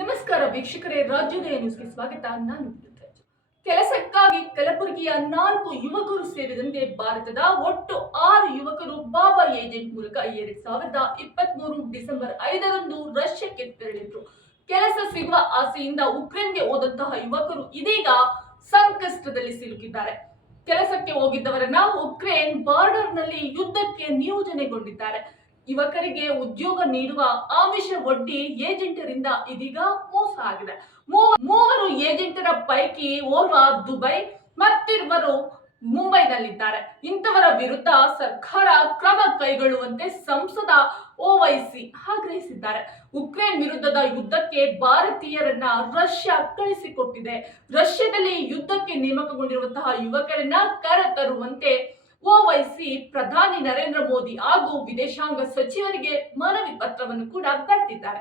ನಮಸ್ಕಾರ ವೀಕ್ಷಕರೇ, ರಾಜ್ಯೋದಯ ನ್ಯೂಸ್ಗೆ ಸ್ವಾಗತ. ನಾನು ಪೃಥ್ವಿರಾಜ್. ಕೆಲಸಕ್ಕಾಗಿ ಕಲಬುರಗಿಯ 4 ಯುವಕರು ಸೇರಿದಂತೆ ಭಾರತದ ಒಟ್ಟು 6 ಯುವಕರು ಬಾಬಾ ಏಜೆಂಟ್ ಮೂಲಕ 2023 ಡಿಸೆಂಬರ್ 5ರಂದು ರಷ್ಯಾಕ್ಕೆ ತೆರಳಿದ್ರು. ಕೆಲಸ ಸಿಗುವ ಆಸೆಯಿಂದ ಉಕ್ರೇನ್ಗೆ ಹೋದಂತಹ ಯುವಕರು ಇದೀಗ ಸಂಕಷ್ಟದಲ್ಲಿ ಸಿಲುಕಿದ್ದಾರೆ. ಕೆಲಸಕ್ಕೆ ಹೋಗಿದ್ದವರನ್ನ ಉಕ್ರೇನ್ ಬಾರ್ಡರ್ನಲ್ಲಿ ಯುದ್ಧಕ್ಕೆ ನಿಯೋಜನೆಗೊಂಡಿದ್ದಾರೆ. ಯುವಕರಿಗೆ ಉದ್ಯೋಗ ನೀಡುವ ಆಮಿಷ ಒಡ್ಡಿ ಏಜೆಂಟರಿಂದ ಇದೀಗ ಮೋಸ ಆಗಿದೆ. ಮೂವರು ಏಜೆಂಟರ ಪೈಕಿ ಓರ್ವ ದುಬೈ, ಮತ್ತಿರುವರು ಮುಂಬೈನಲ್ಲಿದ್ದಾರೆ. ಇಂಥವರ ವಿರುದ್ಧ ಸರ್ಕಾರ ಕ್ರಮ ಕೈಗೊಳ್ಳುವಂತೆ ಸಂಸದ ಓವೈಸಿ ಆಗ್ರಹಿಸಿದ್ದಾರೆ. ಉಕ್ರೇನ್ ವಿರುದ್ಧದ ಯುದ್ಧಕ್ಕೆ ಭಾರತೀಯರನ್ನ ರಷ್ಯಾ ಕಳಿಸಿಕೊಟ್ಟಿದೆ. ರಷ್ಯಾದಲ್ಲಿ ಯುದ್ಧಕ್ಕೆ ನೇಮಕಗೊಂಡಿರುವಂತಹ ಯುವಕರನ್ನ ಕರೆತರುವಂತೆ ಓವೈಸಿ ಪ್ರಧಾನಿ ನರೇಂದ್ರ ಮೋದಿ ಹಾಗೂ ವಿದೇಶಾಂಗ ಸಚಿವರಿಗೆ ಮನವಿ ಪತ್ರವನ್ನು ಕೂಡ ಬರೆದಿದ್ದಾರೆ.